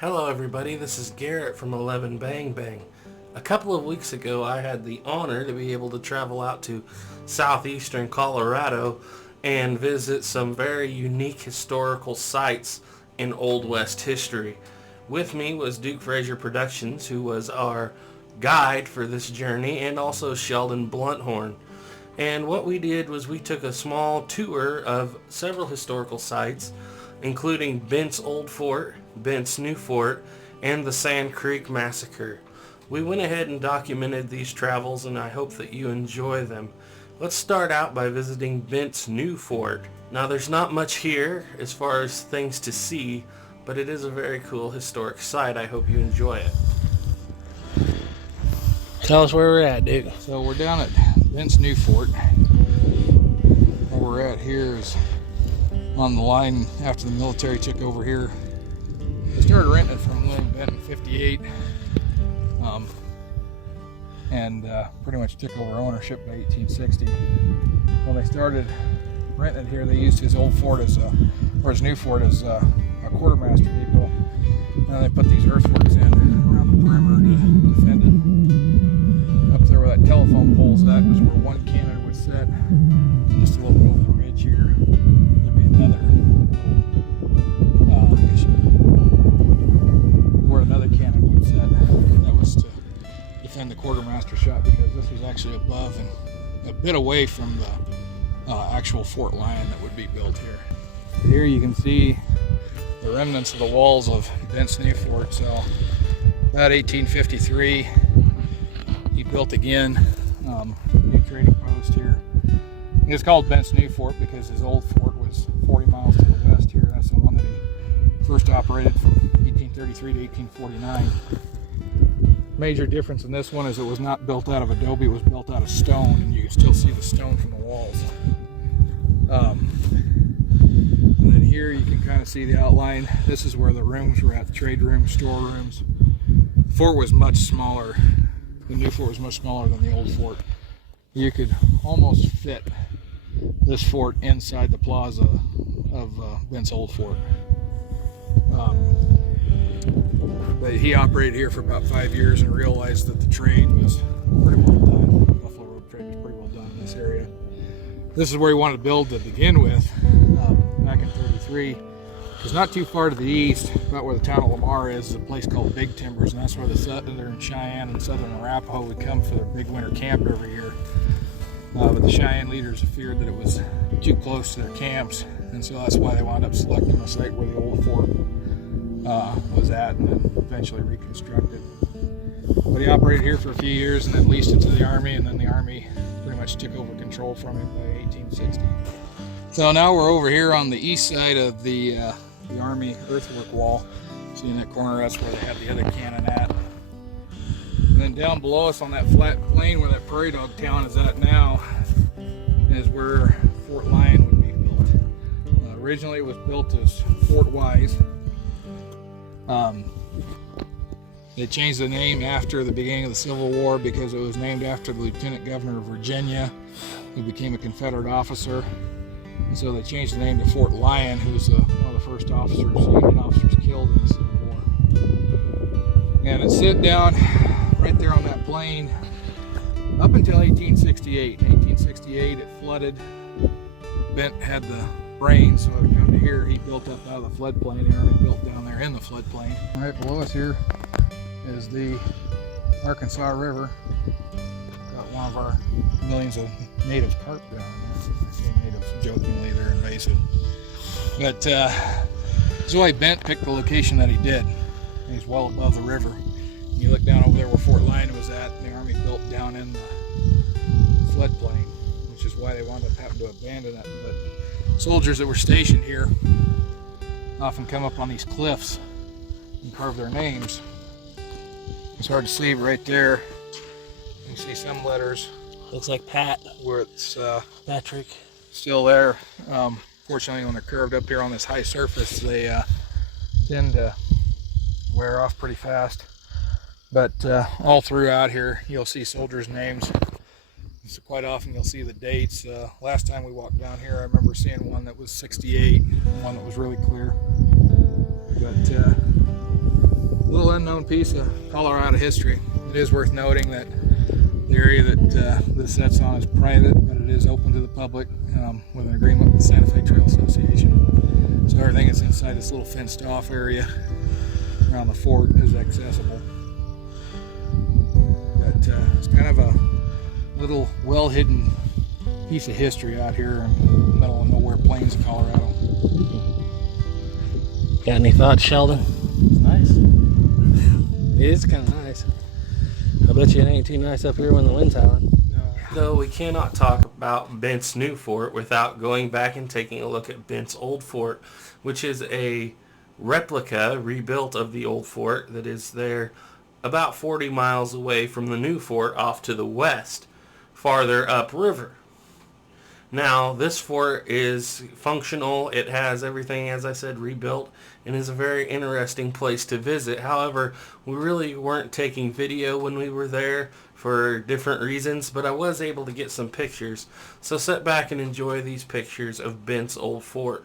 Hello everybody, this is Garrett from 11 Bang Bang. A couple of weeks ago I had the honor to be able to travel out to southeastern Colorado and visit some very unique historical sites in Old West history. With me was Duke Fraser Productions, who was our guide for this journey, and also Sheldon Blunthorn. And what we did was we took a small tour of several historical sites, including Bent's Old Fort, Bent's New Fort, and the Sand Creek Massacre. We went ahead and documented these travels, and I hope that you enjoy them. Let's start out by visiting Bent's New Fort. Now, there's not much here as far as things to see, but it is a very cool historic site. I hope you enjoy it. Tell us where we're at, Duke. So we're down at Bent's New Fort. Where we're at here is on the line after the military took over here. They started renting it from William Bent in 58 and pretty much took over ownership by 1860. When they started renting it here, they used his old fort as his new fort as a quartermaster depot. And they put these earthworks in around the perimeter to defend it. Up there where that telephone pole's at was where one cannon was set. And just a little bit over the ridge here, there'd be another where another cannon would set. That was to defend the quartermaster shot, because this was actually above and a bit away from the actual fort line that would be built here. Here you can see the remnants of the walls of Bent's New Fort. So about 1853, he built again, new trading post here. It's called Bent's New Fort because his old fort was 40 miles to the west here. That's the one that he first operated from 1833 to 1849. Major difference in this one is it was not built out of adobe, it was built out of stone, and you can still see the stone from the walls. And then here you can kind of see the outline. This is where the rooms were at, the trade rooms, storerooms. The fort was much smaller. The new fort was much smaller than the old fort. You could almost fit this fort inside the plaza of Bent's Old Fort. But he operated here for about 5 years and realized that the trade was pretty well done. The Buffalo Road trade was pretty well done in this area. This is where he wanted to build to begin with back in 33. Because not too far to the east, about where the town of Lamar is a place called Big Timbers, and that's where the Southern Cheyenne and Southern Arapaho would come for their big winter camp every year. But the Cheyenne leaders feared that it was too close to their camps, and so that's why they wound up selecting the site where the old fort was at, and then eventually reconstructed. But he operated here for a few years and then leased it to the Army, and then the Army pretty much took over control from him by 1860. So now we're over here on the east side of the Army earthwork wall. See in that corner, that's where they had the other cannon at. And then down below us on that flat plain where that prairie dog town is at now is where Fort Lyon would be built. Originally it was built as Fort Wise. They changed the name after the beginning of the Civil War because it was named after the Lieutenant Governor of Virginia, who became a Confederate officer. And so they changed the name to Fort Lyon, who was one of the first Union officers killed in the Civil War. And it sit down right there on that plain up until 1868. In 1868 it flooded. Bent had the brains, so it come to here. He built up out of the floodplain. The Army built down there in the floodplain. Right below us here is the Arkansas River. Got one of our millions of native carp down there. I say native jokingly, they're invasive. But this is why Bent picked the location that he did. He's well above the river. You look down over there where Fort Lyon was at, the Army built down in the floodplain, which is why they wound up having to abandon it. But soldiers that were stationed here often come up on these cliffs and carve their names. It's hard to see right there. You can see some letters. Looks like Pat. Where it's Patrick. Still there. Fortunately, when they're curved up here on this high surface, they tend to wear off pretty fast. But all throughout here, you'll see soldiers' names. So quite often you'll see the dates. Last time we walked down here, I remember seeing one that was 68, one that was really clear. But unknown piece of Colorado history. It is worth noting that the area that this sets on is private, but it is open to the public with an agreement with the Santa Fe Trail Association. So everything that's inside this little fenced off area around the fort is accessible. But it's kind of a little well-hidden piece of history out here in the middle of nowhere plains of Colorado. Got any thoughts, Sheldon? It's nice. It is kind of nice. I bet you it ain't too nice up here when the wind's howling. No. Though we cannot talk about Bent's new fort without going back and taking a look at Bent's old fort, which is a replica, rebuilt of the old fort that is there about 40 miles away from the new fort off to the west, farther upriver. Now, this fort is functional. It has everything, as I said, rebuilt, and is a very interesting place to visit. However, we really weren't taking video when we were there for different reasons, but I was able to get some pictures. So sit back and enjoy these pictures of Bent's old fort.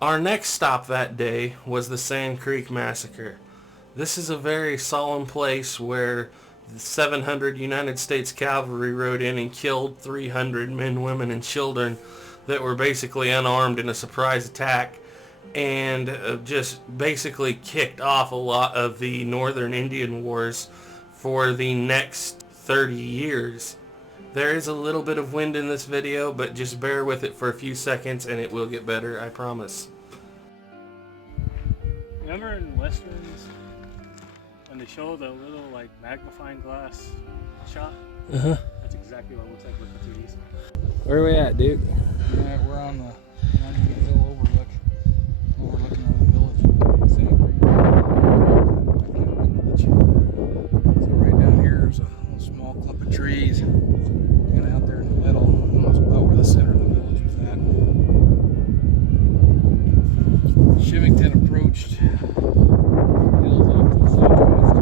Our next stop that day was the Sand Creek Massacre. This is a very solemn place where the 700 United States Cavalry rode in and killed 300 men, women, and children that were basically unarmed in a surprise attack, and just basically kicked off a lot of the Northern Indian Wars for the next 30 years. There is a little bit of wind in this video, but just bear with it for a few seconds and it will get better, I promise. Remember in Westerns when they show the little like magnifying glass shot? Uh-huh. That's exactly what it looks like with the 2Ds. Where are we at, Duke? Yeah, we're on the hill overlooking the village of Sand Creek. So right down here is a little small clump of trees, and out there in the middle, almost about where the center of the village was at. Shivington approached the hills off to the southwest.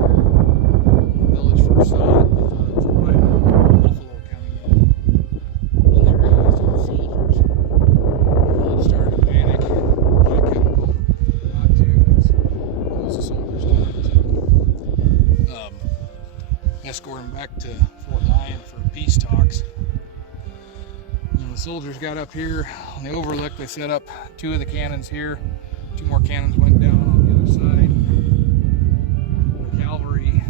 When the village first saw it, they thought it was a rhino buffalo coming in. When they realized it was soldiers, the village started to panic. Black Kettle told them not to, because the soldiers wanted to escort them back to Fort Lyon for peace talks. When the soldiers got up here on the overlook, they set up 2 of the cannons here. 2 more cannons went down on the other side. The cavalry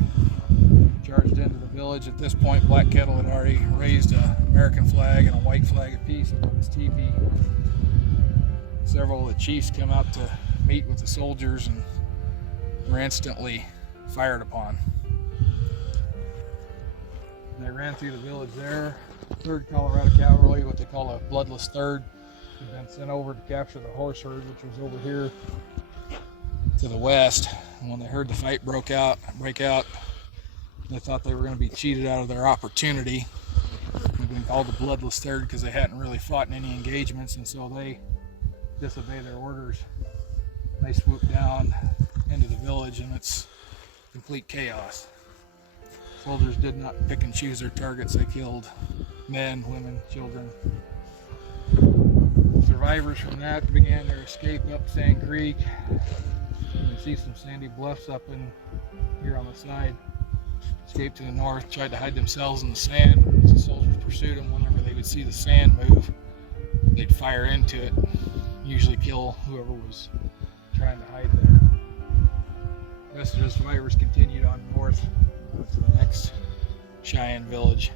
charged into the village. At this point, Black Kettle had already raised an American flag and a white flag apiece above his teepee. Several of the chiefs come out to meet with the soldiers and were instantly fired upon. They ran through the village there. 3rd Colorado Cavalry, what they call a bloodless 3rd, had been sent over to capture the horse herd, which was over here to the west. And when they heard the fight break out, they thought they were going to be cheated out of their opportunity. They've been called the bloodless 3rd because they hadn't really fought in any engagements, and so they disobey their orders. They they swoop down into the village, and it's complete chaos. Soldiers did not pick and choose their targets. They killed men, women, children. Survivors from that began their escape up Sand Creek. You can see some sandy bluffs up in here on the side. Escaped to the north, tried to hide themselves in the sand. As the soldiers pursued them, whenever they would see the sand move, they'd fire into it, usually kill whoever was trying to hide there. The rest of the survivors continued on north to the next Cheyenne village.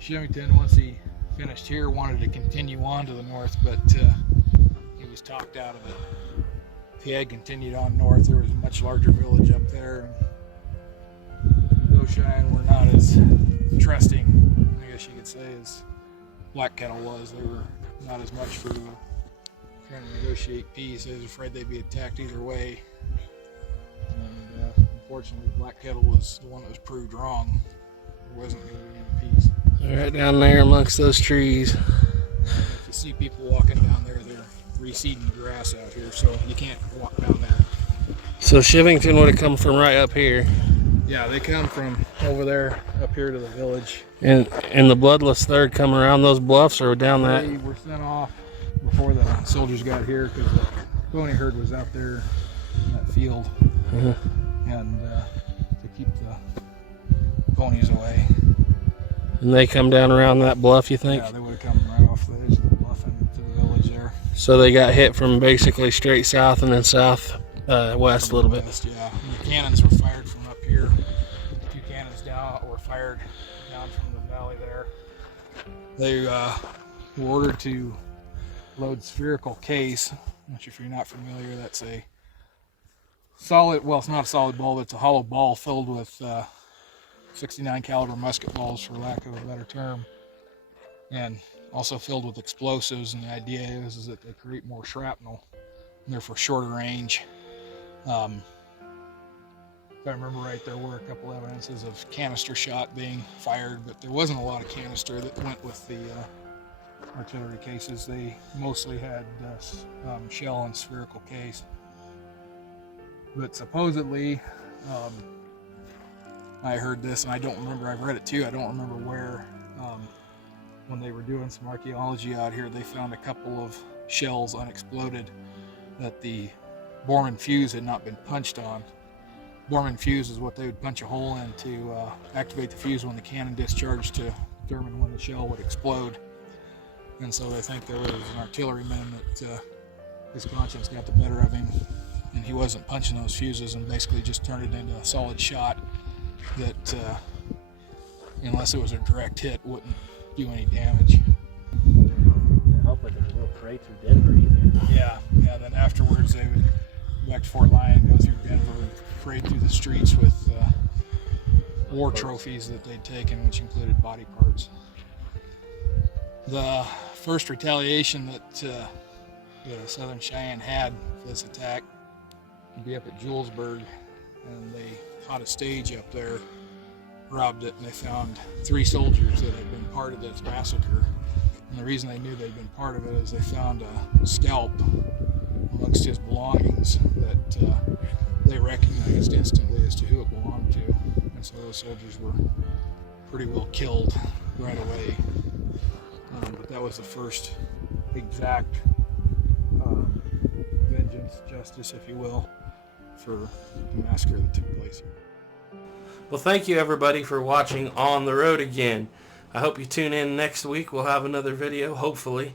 Shivington, once he finished here, wanted to continue on to the north, but he was talked out of it. If he had continued on north, there was a much larger village up there, and those Cheyenne were not as trusting, I guess you could say, as Black Kettle was. They were not as much for trying to negotiate peace. They was afraid they'd be attacked either way. And unfortunately, Black Kettle was the one that was proved wrong. There wasn't going to be any peace. Right down there amongst those trees. If you see people walking down there, they're reseeding grass out here, so you can't walk down there. So Shivington would have come from right up here. Yeah, they come from over there up here to the village. And the Bloodless Third come around those bluffs or down that? They were sent off before the soldiers got here because the pony herd was out there in that field. And to keep the ponies away. And they come down around that bluff, you think? Yeah, they would have come right off the edge of the bluff into the village there. So they got hit from basically straight south and then south west a little bit. West, yeah. And the cannons were fired from up here. 2 cannons down were fired down from the valley there. They were ordered to load spherical case, which if you're not familiar, that's a solid, well, it's not a solid ball, but it's a hollow ball filled with 69 caliber musket balls, for lack of a better term, and also filled with explosives. And the idea is that they create more shrapnel, and they're for shorter range. If I remember right, there were a couple evidences of canister shot being fired, but there wasn't a lot of canister that went with the artillery cases. They mostly had shell and spherical case. But supposedly, I heard this, and I don't remember, I've read it too, I don't remember where, when they were doing some archaeology out here, they found a couple of shells unexploded that the Borman fuse had not been punched on. Borman fuse is what they would punch a hole in to activate the fuse when the cannon discharged to determine when the shell would explode. And so they think there was an artilleryman that his conscience got the better of him, and he wasn't punching those fuses, and basically just turned it into a solid shot that, unless it was a direct hit, wouldn't do any damage. Help with the little parade through Denver either. Yeah. Then afterwards, they would go back to Fort Lyon, go through Denver, and parade through the streets with war trophies that they'd taken, which included body parts. The first retaliation that the Southern Cheyenne had for this attack would be up at Julesburg, and they caught a stage up there, robbed it, and they found 3 soldiers that had been part of this massacre. And the reason they knew they'd been part of it is they found a scalp amongst his belongings that they recognized instantly as to who it belonged to. And so those soldiers were pretty well killed right away. But that was the first exact vengeance, justice, if you will, for the massacre that took place here. Well, thank you everybody for watching On the Road Again. I hope you tune in next week. We'll have another video, hopefully.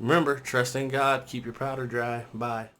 Remember, trust in God, keep your powder dry. Bye.